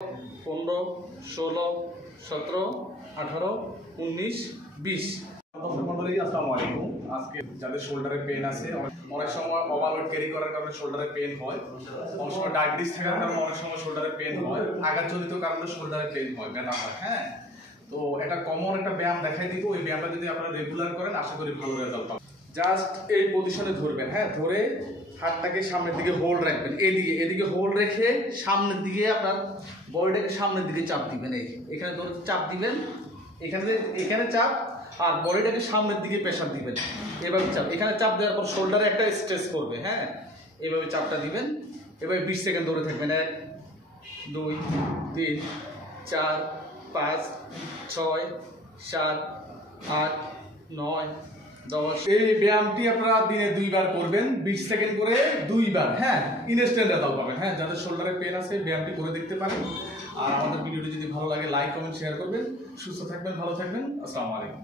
15, 16, 17, 18, 19, 20। দর্শক মন্ডলী আসসালামু আলাইকুম। আজকে যাদের শোল্ডারে পেন আছে, অনেক সময় ওভারলোড ক্যারি করার কারণে শোল্ডারে পেন হয়, অনেক সময় ডায়াবেটিস থাকার কারণে অনেক সময় শোল্ডারে পেন হয়, আঘাতজনিত কারণে শোল্ডারে পেন হয়, ব্যথা হয়। হ্যাঁ, তো এটা কমন একটা ব্যায়াম দেখাই দিব। ওই ব্যায়ামটা যদি আপনারা রেগুলার করেন আশা করি ভালো রেজাল্ট পাবেন। জাস্ট এই পজিশনে ধরবেন, হ্যাঁ, ধরে হাতটাকে সামনের দিকে হোল্ড রাখবেন, এদিকে হোল্ড রেখে সামনের দিকে আপনার বডিটাকে সামনের দিকে চাপ দিবেন। এখানে ধরে চাপ দিবেন, এখানে চাপ, আর বডিটাকে সামনের দিকে প্রেশার দিবেন। এভাবে চাপ, এখানে চাপ দেওয়ার পর শোল্ডারে একটা স্ট্রেচ করবে। হ্যাঁ, এভাবে চাপটা দিবেন। এভাবে 20 সেকেন্ড ধরে থাকবেন। 1, 2, 3, 4, 5, 6, 7, 8, 9, 10। এই ব্যায়ামটি আপনারা দিনে 2 বার করবেন, 20 সেকেন্ড করে 2 বার। হ্যাঁ, ইনস্ট্যান্ট রেজাল্ট পাবেন। হ্যাঁ, যাদের শোল্ডারে পেন আছে ব্যায়ামটি করে দেখতে পারেন। আর আমাদের ভিডিওটি যদি ভালো লাগে লাইক, কমেন্ট, শেয়ার করবেন। সুস্থ থাকবেন, ভালো থাকবেন। আসসালামু আলাইকুম।